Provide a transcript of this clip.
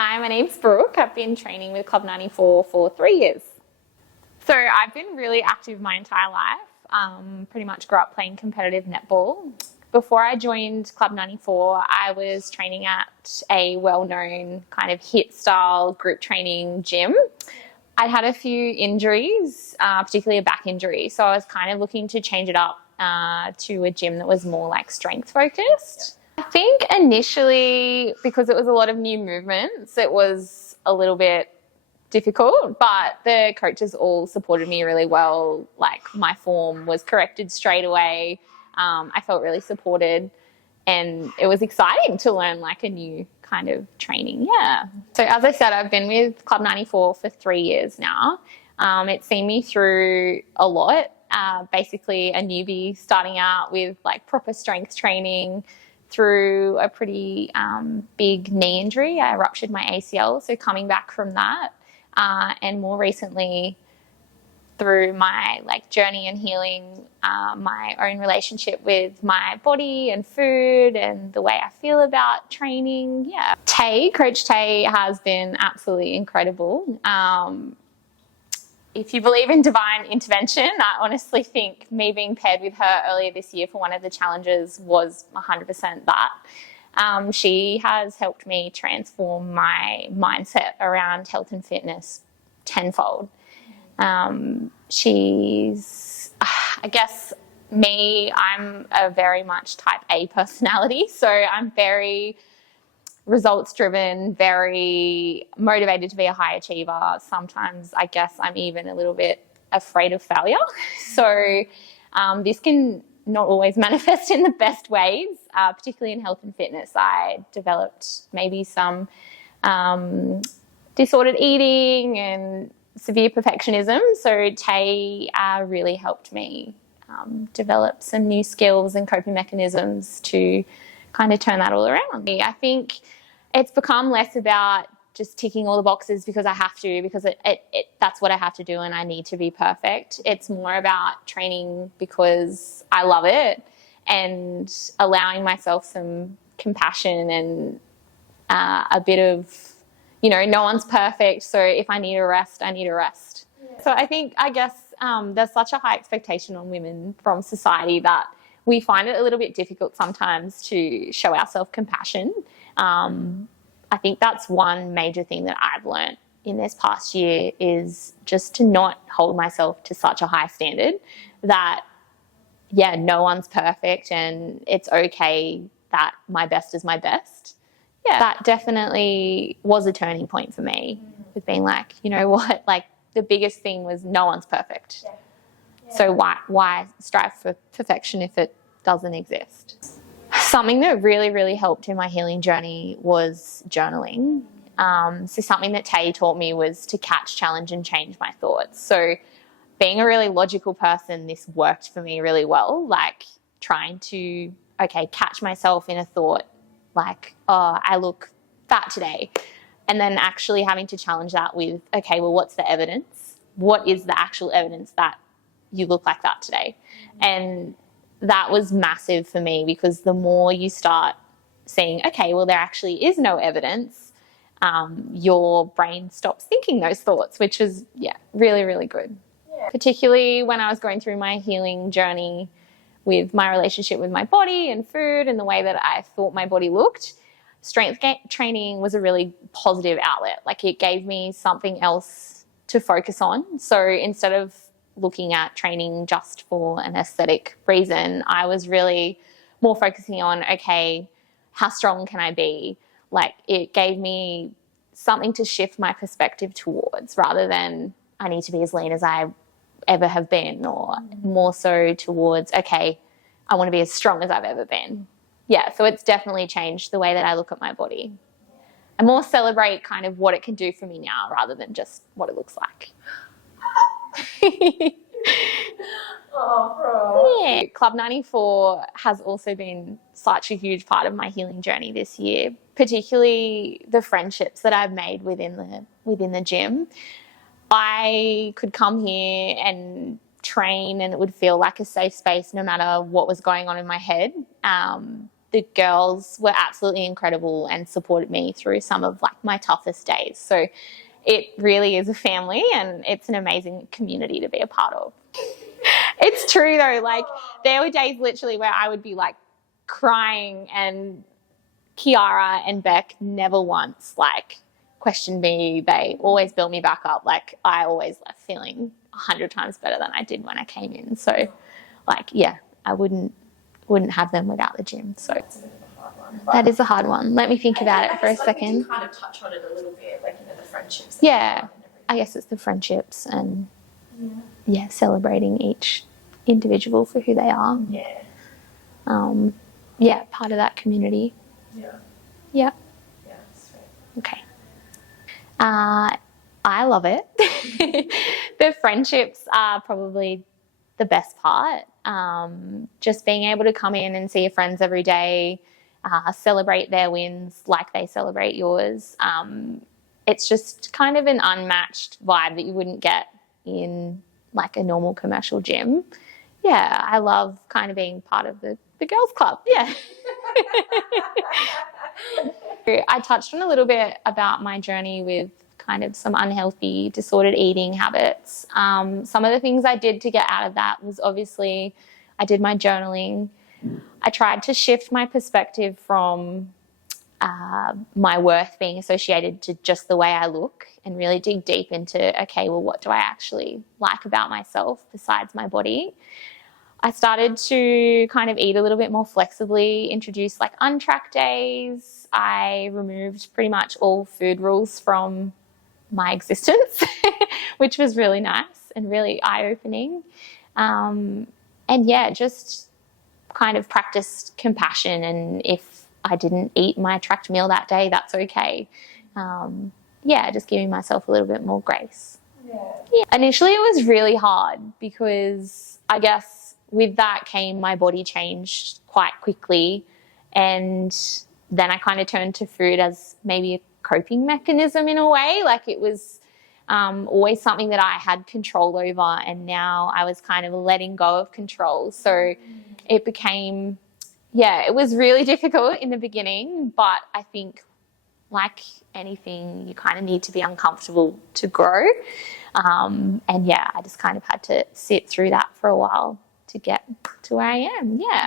Hi, my name's Brooke. I've been training with Club 94 for 3 years. So I've been really active my entire life. Pretty much grew up playing competitive netball. Before I joined Club 94, I was training at a well-known kind of HIIT-style group training gym. I'd had a few injuries, particularly a back injury, so I was kind of looking to change it up to a gym that was more like strength focused. I think initially, because it was a lot of new movements, it was a little bit difficult, but the coaches all supported me really well. Like, my form was corrected straight away. I felt really supported, and it was exciting to learn like a new kind of training. Yeah. So as I said, I've been with Club 94 for 3 years now. It's seen me through a lot. Basically a newbie starting out with like proper strength training, through a pretty big knee injury. I ruptured my ACL, so coming back from that, and more recently through my like journey and healing, my own relationship with my body and food and the way I feel about training. Yeah. Coach Tay has been absolutely incredible. If you believe in divine intervention, I honestly think me being paired with her earlier this year for one of the challenges was 100% that. She has helped me transform my mindset around health and fitness tenfold. She's, I guess, I'm a very much type A personality, so I'm very results driven, very motivated to be a high achiever. Sometimes I guess I'm even a little bit afraid of failure. So this can not always manifest in the best ways, particularly in health and fitness. I developed maybe some disordered eating and severe perfectionism. So Tay really helped me develop some new skills and coping mechanisms to kind of turn that all around. I think it's become less about just ticking all the boxes because I have to, because that's what I have to do and I need to be perfect. It's more about training because I love it and allowing myself some compassion and a bit of, no one's perfect. So if I need a rest, I need a rest. Yeah. So I guess there's such a high expectation on women from society that we find it a little bit difficult sometimes to show our self-compassion. I think that's one major thing that I've learned in this past year, is just to not hold myself to such a high standard that, no one's perfect and it's okay that my best is my best. Yeah, that definitely was a turning point for me, with being like, you know what, like the biggest thing was no one's perfect. Yeah. Yeah. So why strive for perfection if it doesn't exist? Something that really, really helped in my healing journey was journaling. So something that Tayah taught me was to catch, challenge and change my thoughts. So being a really logical person, this worked for me really well, like trying to, catch myself in a thought like, oh, I look fat today. And then actually having to challenge that with, what's the evidence? What is the actual evidence that you look like that today? And that was massive for me, because the more you start seeing, there actually is no evidence, your brain stops thinking those thoughts, which is, really, really good. Yeah. Particularly when I was going through my healing journey with my relationship with my body and food and the way that I thought my body looked, strength training was a really positive outlet. Like, it gave me something else to focus on. So instead of looking at training just for an aesthetic reason, I was really more focusing on, how strong can I be? Like, it gave me something to shift my perspective towards, rather than I need to be as lean as I ever have been, or more so towards, I want to be as strong as I've ever been. Yeah, so it's definitely changed the way that I look at my body. I more celebrate kind of what it can do for me now, rather than just what it looks like. Oh, bro. Yeah. Club 94 has also been such a huge part of my healing journey this year, particularly the friendships that I've made within the gym. I could come here and train and it would feel like a safe space no matter what was going on in my head. the girls were absolutely incredible and supported me through some of like my toughest days. So it really is a family, and it's an amazing community to be a part of. It's true though, like there were days literally where I would be like crying, and Kiara and Beck never once like questioned me. They always built me back up. Like I always left feeling 100 times better than I did when I came in. So like, yeah, I wouldn't have them without the gym. So It's a bit of a hard one. that is a hard one. Let me think about it for a second. You kind of touch on it a little bit, like, you know, the friendships. Yeah, I guess it's the friendships and celebrating each individual for who they are. Yeah. Part of that community. Yeah. Yeah. Yeah, sweet. Okay. I love it. The friendships are probably the best part. Just being able to come in and see your friends every day, celebrate their wins like they celebrate yours. It's just kind of an unmatched vibe that you wouldn't get in like a normal commercial gym. Yeah, I love kind of being part of the girls' club. Yeah. I touched on a little bit about my journey with kind of some unhealthy, disordered eating habits. Some of the things I did to get out of that was obviously I did my journaling. I tried to shift my perspective from my worth being associated to just the way I look, and really dig deep into, okay, well, what do I actually like about myself besides my body? I started to kind of eat a little bit more flexibly, introduce like untracked days. I removed pretty much all food rules from my existence, which was really nice and really eye-opening. And yeah, just kind of practiced compassion, and if I didn't eat my tracked meal that day, that's okay. Just giving myself a little bit more grace. Yeah. Initially it was really hard because I guess with that came my body changed quite quickly, and then I kind of turned to food as maybe a coping mechanism in a way. Like it was always something that I had control over, and now I was kind of letting go of control. So it became, it was really difficult in the beginning, but I think like anything, you kind of need to be uncomfortable to grow. I just kind of had to sit through that for a while to get to where I am. Yeah.